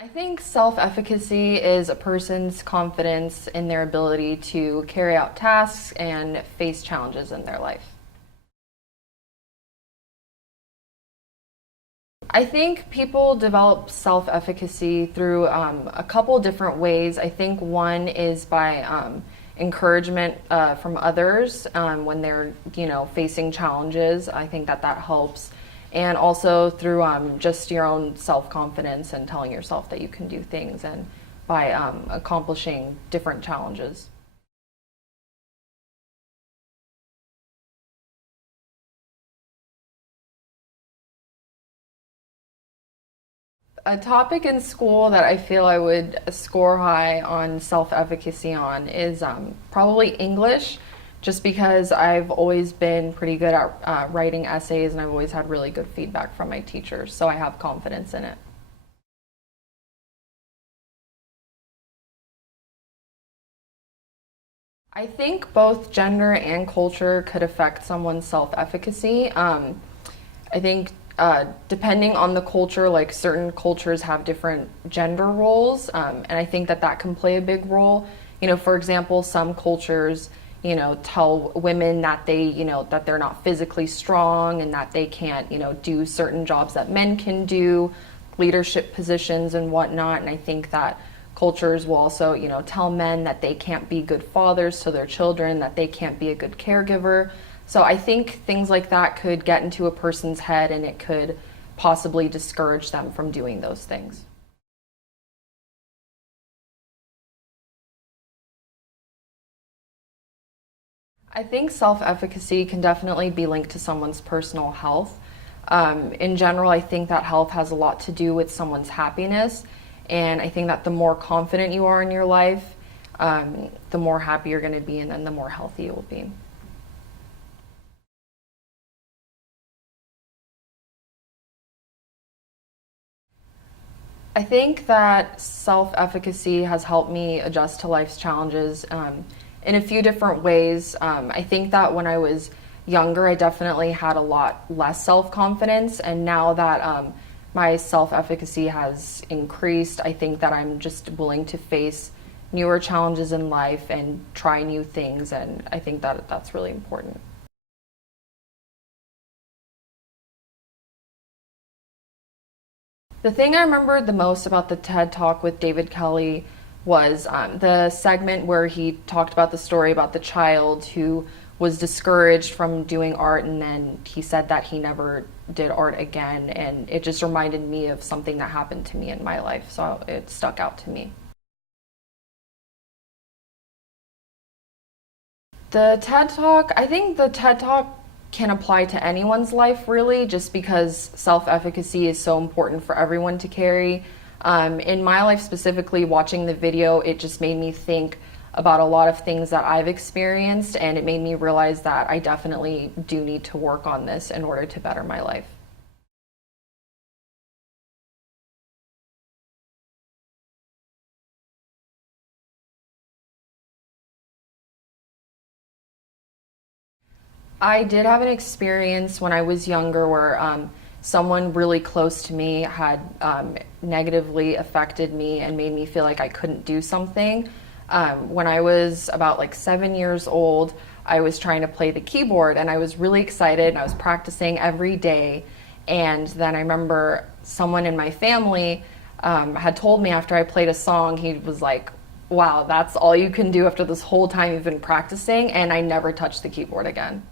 I think self-efficacy is a person's confidence in their ability to carry out tasks and face challenges in their life. I think people develop self-efficacy through a couple different ways. I think one is by encouragement from others when they're, facing challenges. I think that helps. And also through just your own self-confidence and telling yourself that you can do things and by accomplishing different challenges. A topic in school that I feel I would score high on self-efficacy on is probably English, just because I've always been pretty good at writing essays and I've always had really good feedback from my teachers, so I have confidence in it. I think both gender and culture could affect someone's self-efficacy. I think depending on the culture, like certain cultures have different gender roles, and I think that can play a big role. For example, some cultures, tell women that that they're not physically strong and that they can't, do certain jobs that men can do, leadership positions and whatnot. And I think that cultures will also, tell men that they can't be good fathers to their children, that they can't be a good caregiver. So I think things like that could get into a person's head and it could possibly discourage them from doing those things. I think self-efficacy can definitely be linked to someone's personal health. In general, I think that health has a lot to do with someone's happiness, and I think that the more confident you are in your life, the more happy you're going to be, and then the more healthy you will be. I think that self-efficacy has helped me adjust to life's challenges in a few different ways. I think that when I was younger, I definitely had a lot less self-confidence, and now that my self-efficacy has increased, I think that I'm just willing to face newer challenges in life and try new things, and I think that that's really important. The thing I remembered the most about the TED Talk with David Kelley was the segment where he talked about the story about the child who was discouraged from doing art, and then he said that he never did art again, and it just reminded me of something that happened to me in my life, so it stuck out to me. I think the TED Talk can apply to anyone's life really, just because self-efficacy is so important for everyone to carry. In my life specifically, watching the video, it just made me think about a lot of things that I've experienced, and it made me realize that I definitely do need to work on this in order to better my life. I did have an experience when I was younger where someone really close to me had negatively affected me and made me feel like I couldn't do something. When I was about like 7 years old, I was trying to play the keyboard and I was really excited and I was practicing every day. And then I remember someone in my family had told me after I played a song, he was like, "Wow, that's all you can do after this whole time you've been practicing," and I never touched the keyboard again.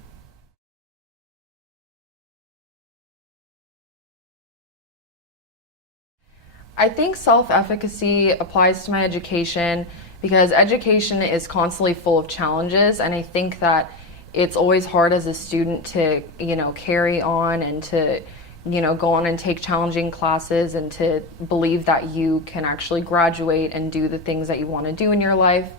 I think self-efficacy applies to my education because education is constantly full of challenges, and I think that it's always hard as a student to, carry on and to, go on and take challenging classes and to believe that you can actually graduate and do the things that you want to do in your life.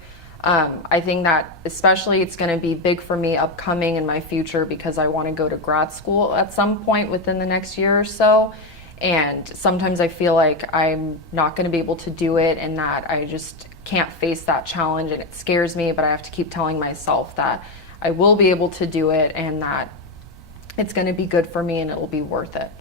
I think that especially it's going to be big for me upcoming in my future because I want to go to grad school at some point within the next year or so. And sometimes I feel like I'm not going to be able to do it and that I just can't face that challenge and it scares me, but I have to keep telling myself that I will be able to do it and that it's going to be good for me and it will be worth it.